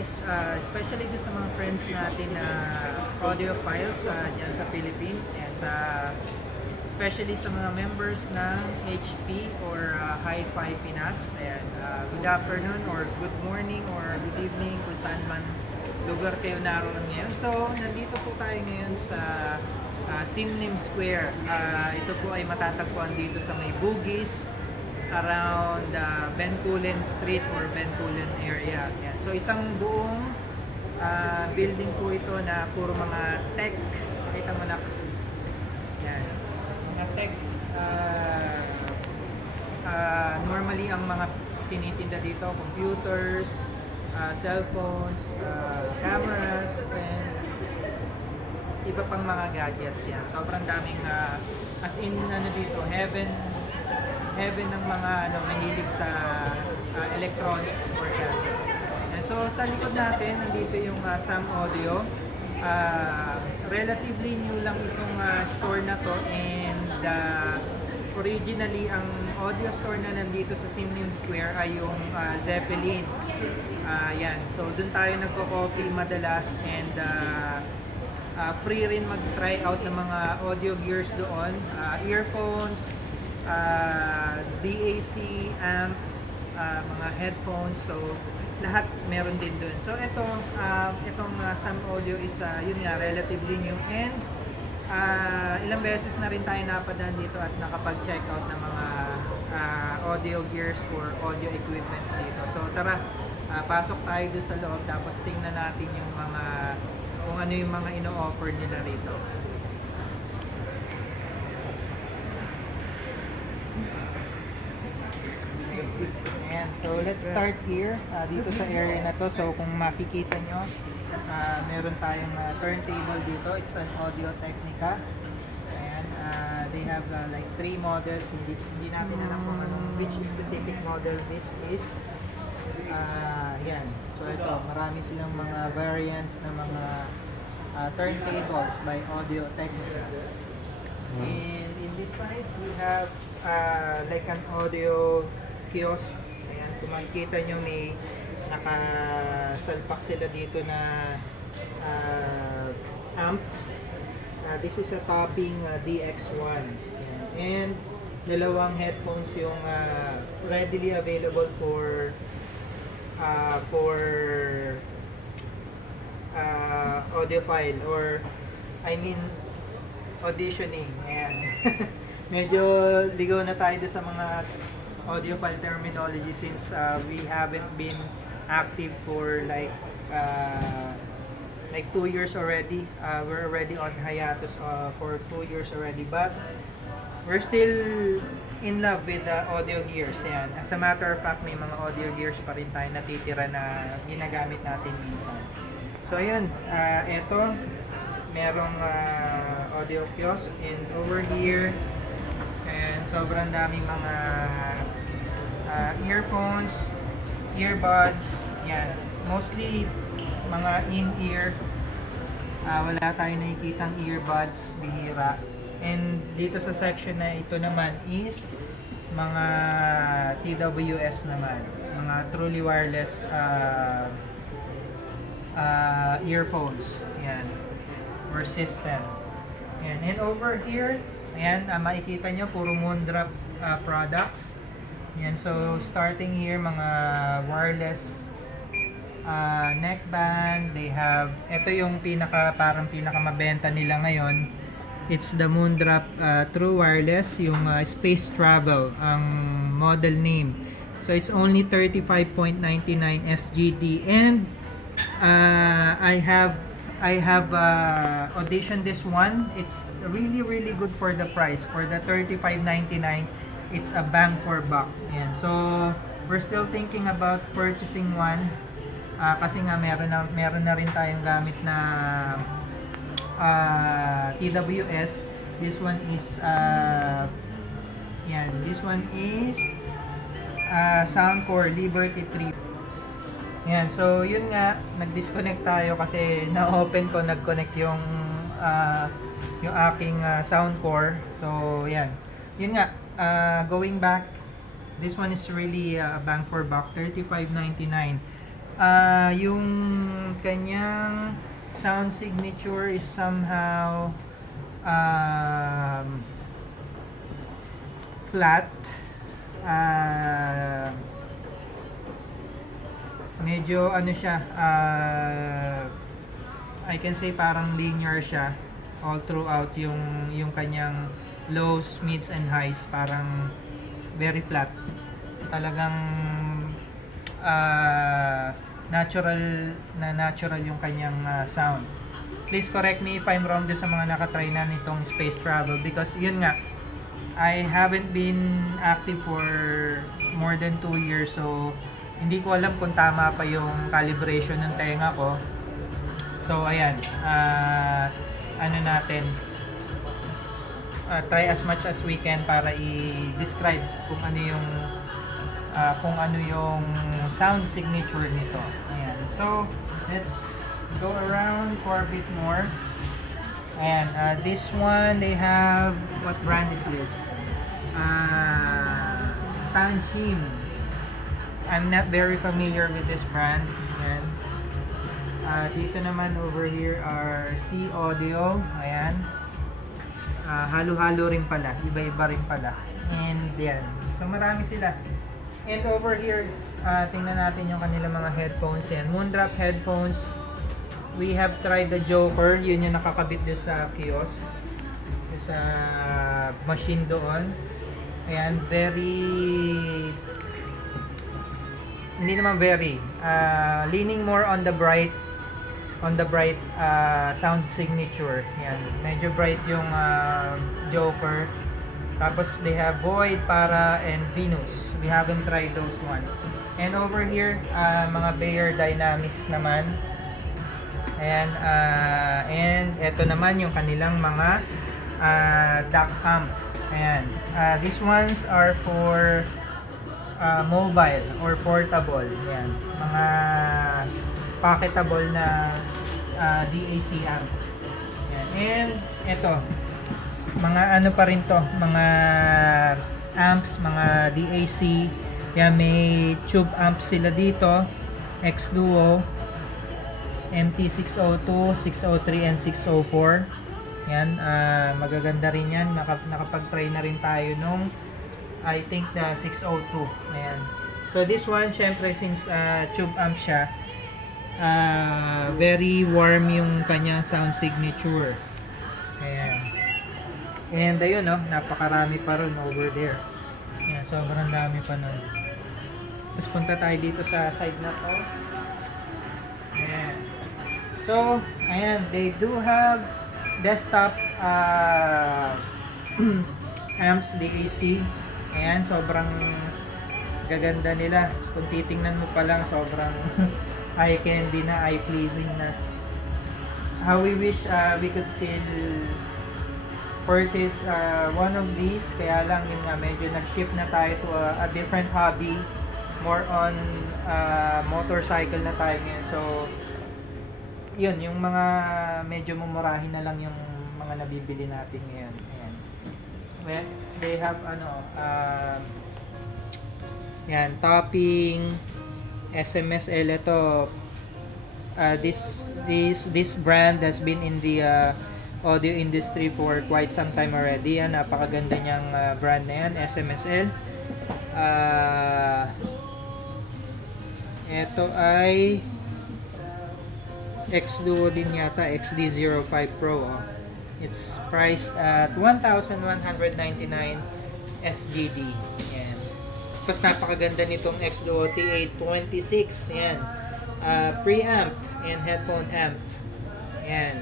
is especially din sa mga friends natin na audiophiles dyan sa Philippines and especially sa mga members ng HP or Hi-Fi Pinas. Ayan, good afternoon or good morning or good evening kung saan man lugar kayo naroon ngayon. So, nandito po tayo ngayon sa Simnim Square. Ito po ay matatagpuan dito sa may Bugis around Benculen Street or Benculen area. Yan. So isang buong building po ito na puro mga tech. Pakita mo na. Yan. Mga tech. Normally ang mga tinitinda dito, computers, cellphones, cameras, and iba pang mga gadgets yan. Sobrang daming as in dito, heaven ng mga mahilig sa electronics or gadgets. And so sa likod natin, nandito yung Sam Audio. Relatively new lang itong store na to, and originally ang audio store na nandito sa Simnim Square ay yung Zeppelin. Yan. So dun tayo nagko-coffee madalas, and free rin mag-try out ng mga audio gears doon, earphones, DAC amps, mga headphones, so lahat meron din doon. So itong Sam Audio is yun nga, relatively new, and ilang beses na rin tayo napadaan dito at nakapag-check out ng mga audio gears or audio equipments dito. So tara, pasok tayo doon sa loob, tapos tingnan natin yung mga kung ano yung mga ino-offer nila rito. Ayan, so let's start here, dito sa area na to. So kung makikita nyo, meron tayong turntable dito. It's an Audio Technica. Ayan, they have like 3 models. Hindi natin alam kung which specific model this is. Yan. So ito, marami silang mga variants ng mga turntables by Audio Technica. And in this side, we have like an audio kiosk. Ayan, kung makikita nyo, may nakasalpak sila dito na amp. This is a topping DX1. Ayan. And dalawang headphones yung readily available for audiophile, or I mean auditioning. Ayan. Medyo ligaw na tayo sa mga audiophile terminology since we haven't been active for like 2 years already. We're already on hiatus for 2 years already, but we're still in love with the audio gears. Yan. As a matter of fact, may mga audio gears pa rin tayo natitira na ginagamit natin minsan. So ayun, ito merong audio kiosk, and over here, and sobrang daming mga earphones, earbuds. Yan, mostly mga in-ear. Wala tayong nakikitang earbuds, bihira. And dito sa section na ito naman is mga TWS naman, mga truly wireless earphones. Yan, or system. Yan. And over here, ayan, makikita nyo, puro Moondrop products. Yan, so starting here, mga wireless neckband. They have, ito yung parang pinaka mabenta nila ngayon. It's the Moondrop True Wireless, yung Space Travel ang model name. So it's only 35.99 SGD, and I have auditioned this one. It's really good for the price. For the 35.99, it's a bang for buck. Yan. So we're still thinking about purchasing one, kasi nga meron na rin tayong gamit na TWS. This one is yan, this one is Soundcore Liberty 3. Yan, so yun nga, nag-disconnect tayo kasi na-open ko, nag-connect yung aking Soundcore. So yan, yun nga, going back, this one is really a bang for buck, $35.99. Yung kanyang sound signature is somehow flat. Medyo ano siya, I can say parang linear siya all throughout yung kanyang lows, mids and highs, parang very flat. Talagang natural yung kanyang sound. Please correct me if I'm wrong din sa mga nakatry na nitong Space Travel, because yun nga, I haven't been active for more than 2 years, so hindi ko alam kung tama pa yung calibration ng tenga ko. So ayan, ano natin, try as much as we can para i-describe kung ano yung sound signature nito. Ayan. So let's go around for a bit more. And this one, they have, what brand is this? Tanchim. I'm not very familiar with this brand. Ayan. Dito naman over here are C Audio. Ayan. Halo-halo rin pala. Iba-iba rin pala. And yan. So marami sila. And over here, tingnan natin yung kanilang mga headphones. Yan. Moondrop headphones. We have tried the Joker. Yun yung nakakabit doon sa kiosk. Sa machine doon. Ayan. Hindi naman very. Leaning more on the bright sound signature. Yan. Medyo bright yung Joker. Tapos they have Void, Para, and Venus. We haven't tried those ones. And over here, mga Beyer Dynamics naman. And ito naman yung kanilang mga DAC amp. Ayan. These ones are for mobile or portable. Ayan. Mga packetable na DAC amp. Ayan. And ito, mga ano pa rin to, mga amps, mga DAC. Yan, may tube amps sila dito, X-Duo, MT602, 603, and 604. Yan, magaganda rin yan. Nakapag-try na rin tayo nung, I think, the 602. Ayan. So this one, syempre, since tube amp siya, very warm yung kanyang sound signature. Ayan. And ayun, no, napakarami pa rin over there. Ayan, sobrang dami pa nun. Tapos punta tayo dito sa side na to. Ayan. So, ayan, they do have desktop amps, DAC. Ayan, sobrang gaganda nila. Kung titingnan mo pa lang, sobrang eye candy na, eye pleasing na. How we wish we could still purchase one of these, kaya lang yun nga, medyo nag-shift na tayo to a different hobby, more on motorcycle na tayo ngayon. So yun, yung mga medyo mumurahin na lang yung mga nabibili natin ngayon. Ayan. Well, they have yan, topping, SMSL. Ito, this brand has been in the audio industry for quite some time already. Yan, napakaganda niyang brand na yan, SMSL. Ito ay X-Duo din yata, XD05 Pro. Oh. It's priced at 1,199 SGD. Yan. Tapos napakaganda nitong X-Duo T826. Yan. Preamp and headphone amp. Yan.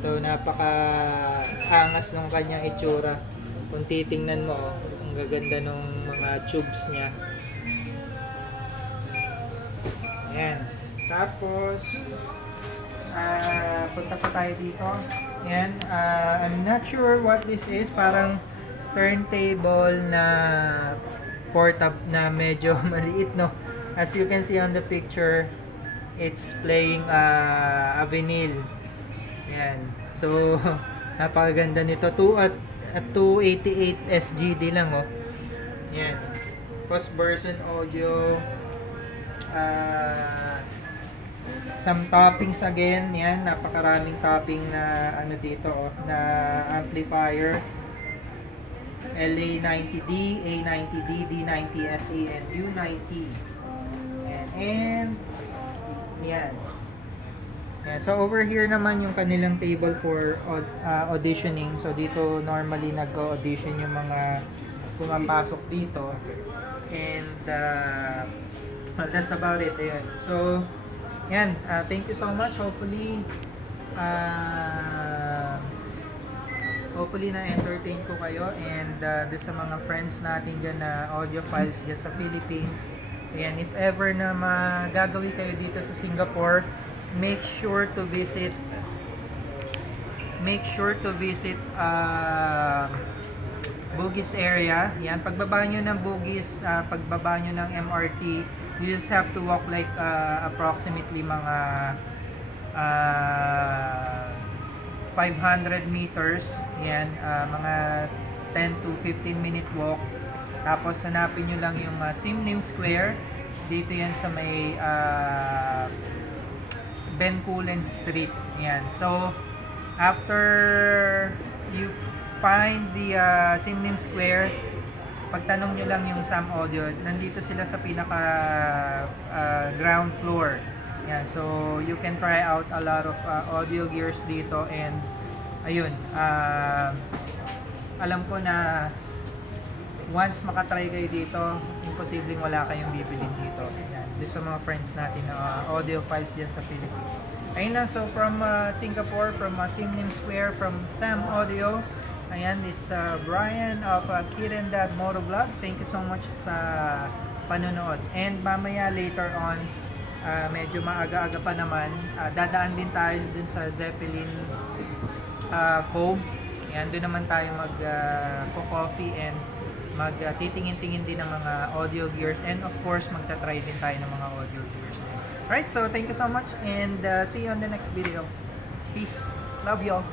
So napaka-angas ng kanyang itsura. Kung titingnan mo, ang gaganda ng mga tubes niya. Yan. Tapos punta pa tayo dito. Yan. I'm not sure what this is. Parang turntable na portable na medyo maliit, no? As you can see on the picture, it's playing a vinyl. Yan. So, napakaganda nito. 288 SGD lang, oh. Yan. Post version audio. Some toppings again, yan, napakaraming topping na ano dito, oh, na amplifier. LA90D, A90D, D90SE, and U90. And yan. Yeah, so over here naman yung kanilang table for auditioning. So dito normally nag-audition yung mga pumapasok dito. And well, that's about it. Ayan. So yan, thank you so much. Hopefully na-entertain ko kayo, and doon sa mga friends natin dyan na audiophiles dyan sa Philippines. Ayan, if ever na magagawi kayo dito sa Singapore, make sure to visit Bugis area. Yan, pagbaba nyo ng Bugis, pagbaba nyo ng MRT, you just have to walk like approximately mga 500 meters. Yan, mga 10 to 15 minute walk. Tapos hanapin nyo lang yung Sim Lim Square. Dito yan sa may Bencoolen Street. Yan. So, after you find the Sim Lim Square, pagtanong nyo lang yung Sam Audio, nandito sila sa pinaka ground floor. Yan. So, you can try out a lot of audio gears dito, and ayun, alam ko na once makatry kayo dito, imposibleng wala kayong bibilin dito. Yan. Dito sa mga friends natin na audiophiles dyan sa Philippines. Ayun na, so from Singapore, from Sim Lim Square, from Sam Audio, ayan, it's Brian of Kid and Dad Motovlog. Thank you so much sa panonood. And mamaya later on, medyo maaga-aga pa naman, dadaan din tayo dun sa Zeppelin Cove. Ayan, doon naman tayo mag-coffee and magtitingin-tingin din ng mga audio gears, and of course magta-try din tayo ng mga audio gears. Right, so thank you so much, and see you on the next video. Peace. Love y'all.